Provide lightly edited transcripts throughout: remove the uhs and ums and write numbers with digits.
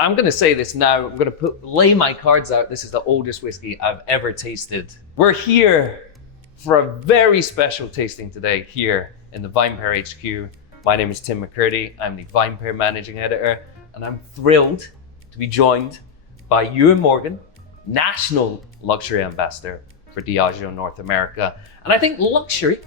I'm gonna say this now, I'm gonna lay my cards out. This is the oldest whiskey I've ever tasted. We're here for a very special tasting today here in the VinePair HQ. My name is Tim McCurdy. I'm the VinePair Managing Editor, and I'm thrilled to be joined by Ewan Morgan, National Luxury Ambassador for Diageo North America. And I think luxury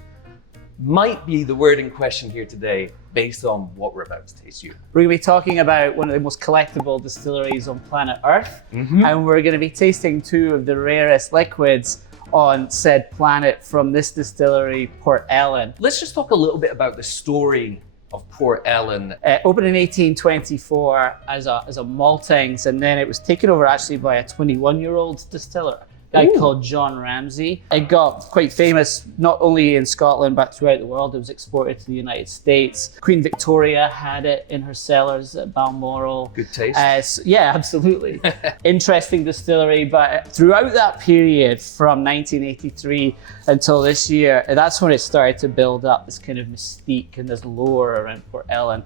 might be the word in question here today based on what we're about to taste. You. We're going to be talking about one of the most collectible distilleries on planet Earth, and we're going to be tasting two of the rarest liquids on said planet from this distillery, Port Ellen. Let's just talk a little bit about the story of Port Ellen. Opened in 1824 as a maltings, and then it was taken over actually by a 21-year-old distiller, a guy called John Ramsay. It got quite famous not only in Scotland but throughout the world. It was exported to the United States. Queen Victoria had it in her cellars at Balmoral. Good taste. Yeah, absolutely. Interesting distillery, but throughout that period from 1983 until this year, that's when it started to build up this kind of mystique and this lore around Port Ellen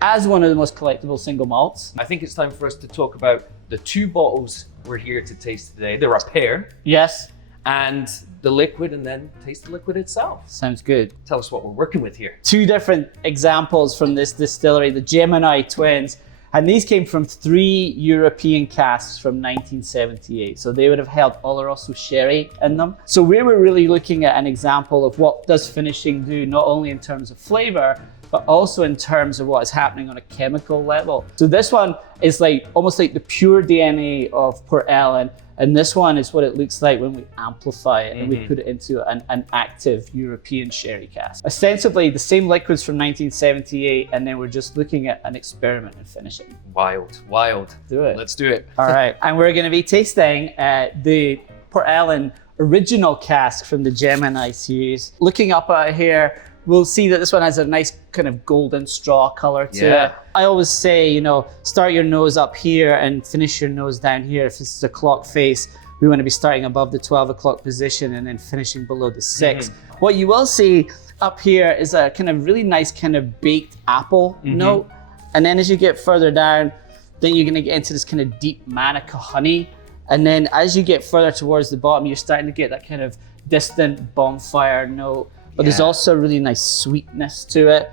as one of the most collectible single malts. I think it's time for us to talk about the two bottles we're here to taste today. They're a pair. Yes. And the liquid, and then taste the liquid itself. Sounds good. Tell us what we're working with here. Two different examples from this distillery, the Gemini twins. And these came from 3 European casks from 1978. So they would have held Oloroso sherry in them. So we were really looking at an example of what does finishing do, not only in terms of flavor, but also in terms of what is happening on a chemical level. So this one is like almost like the pure DNA of Port Ellen, and this one is what it looks like when we amplify it and we put it into an active European sherry cask. Ostensibly the same liquids from 1978, and then we're just looking at an experiment in finishing. Wild, wild. Do it. Let's do it. All right, and we're gonna be tasting the Port Ellen original cask from the Gemini series. Looking up at here, we'll see that this one has a nice kind of golden straw color to it. I always say, you know, start your nose up here and finish your nose down here. If this is a clock face, we want to be starting above the 12 o'clock position and then finishing below the 6. What you will see up here is a kind of really nice kind of baked apple note. And then as you get further down, then you're going to get into this kind of deep manuka honey. And then as you get further towards the bottom, you're starting to get that kind of distant bonfire note. But there's also a really nice sweetness to it.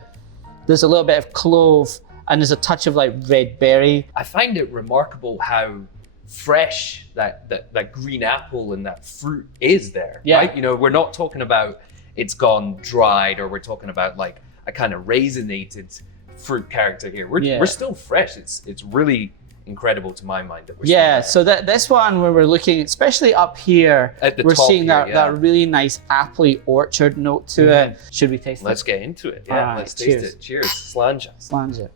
There's a little bit of clove and there's a touch of like red berry. I find it remarkable how fresh that green apple and that fruit is there, right? You know, we're not talking about it's gone dried, or we're talking about like a kind of raisinated fruit character here. We're still fresh. It's really incredible to my mind that we're so this one where we're looking, especially up here, we're seeing that really nice appley orchard note to it. Should we taste it? Let's get into it. Yeah, let's taste it. Cheers. Slàinte. Slàinte.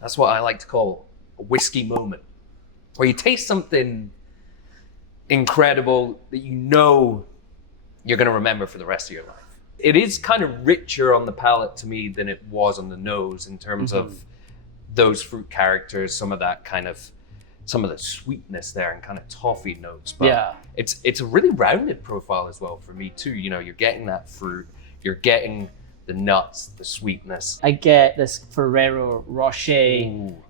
That's what I like to call a whiskey moment, where you taste something incredible that you know you're going to remember for the rest of your life. It is kind of richer on the palate to me than it was on the nose in terms of those fruit characters, some of the sweetness there and kind of toffee notes. But it's a really rounded profile as well for me too. You know, you're getting that fruit, you're getting the nuts, the sweetness. I get this Ferrero Rocher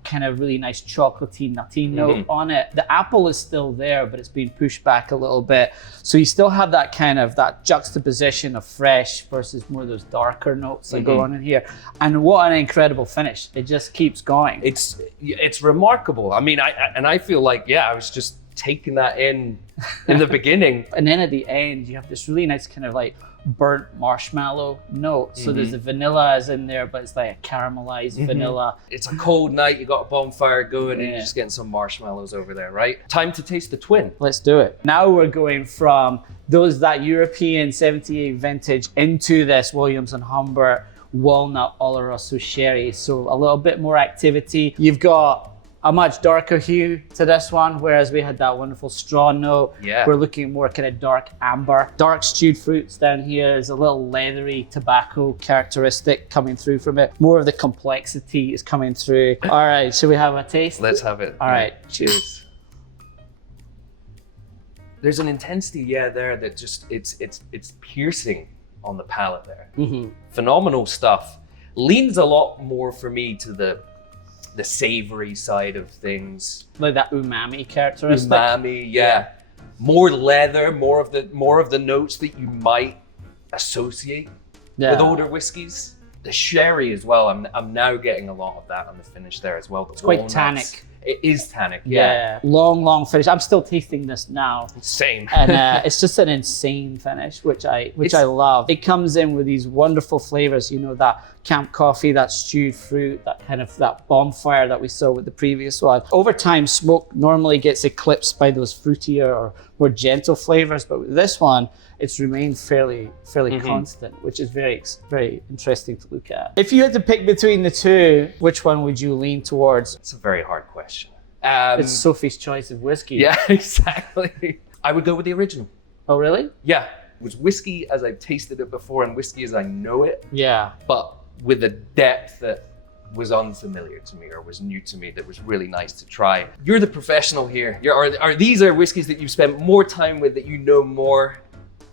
kind of really nice chocolatey, nutty note on it. The apple is still there, but it's been pushed back a little bit. So you still have that kind of that juxtaposition of fresh versus more of those darker notes that go on in here. And what an incredible finish. It just keeps going. It's remarkable. I mean, I feel like, I was just taking that in the beginning. And then at the end, you have this really nice kind of like burnt marshmallow note. So there's the vanilla is in there, but it's like a caramelized vanilla. It's a cold night, you got a bonfire going and you're just getting some marshmallows over there, right? Time to taste the twin. Let's do it. Now we're going from that European 78 vintage into this Williams & Humbert walnut Oloroso sherry. So a little bit more activity. You've got a much darker hue to this one, whereas we had that wonderful straw note. We're looking more kind of dark amber. Dark stewed fruits down here. There's a little leathery tobacco characteristic coming through from it. More of the complexity is coming through. All right, should we have a taste? Let's have it. All right, cheers. There's an intensity, there that just, it's piercing on the palate there. Phenomenal stuff. Leans a lot more for me to the the savory side of things. Like that umami characteristic. Umami, yeah. More leather, more of the notes that you might associate with older whiskies. The sherry as well. I'm now getting a lot of that on the finish there as well. It's quite tannic. It is tannic, yeah. Long finish. I'm still tasting this now. Same. And it's just an insane finish, which I love. It comes in with these wonderful flavors, you know, that camp coffee, that stewed fruit, that bonfire that we saw with the previous one. Over time, smoke normally gets eclipsed by those fruitier or more gentle flavors, but with this one, it's remained fairly constant, which is very interesting to look at. If you had to pick between the two, which one would you lean towards? It's a very hard question. It's Sophie's choice of whiskey. Yeah, exactly. I would go with the original. Oh, really? Yeah. It was whiskey as I've tasted it before and whiskey as I know it. Yeah. But with a depth that was unfamiliar to me or was new to me that was really nice to try. You're the professional here. These are whiskeys that you've spent more time with, that you know more.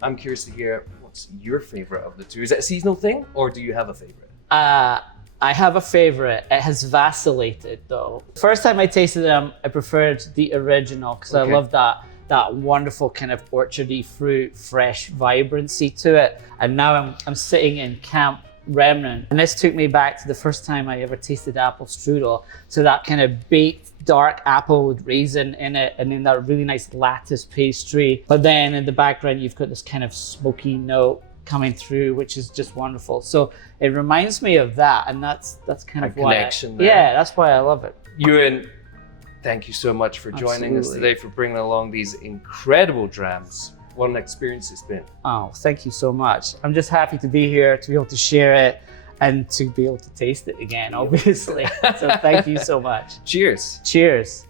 I'm curious to hear, what's your favorite of the two? Is it a seasonal thing or do you have a favorite? I have a favorite. It has vacillated though. First time I tasted them, I preferred the original because I love that wonderful kind of orchardy fruit, fresh vibrancy to it. And now I'm sitting in Camp Remnant, and this took me back to the first time I ever tasted apple strudel. So that kind of baked dark apple with raisin in it, and then that really nice lattice pastry. But then in the background, you've got this kind of smoky note coming through, which is just wonderful. So it reminds me of that, and that's kind of why. Connection there. Yeah, that's why I love it. Ewan, thank you so much for joining us today, for bringing along these incredible drams. What an experience it's been. Oh, thank you so much. I'm just happy to be here, to be able to share it, and to be able to taste it again, obviously. So thank you so much. Cheers. Cheers.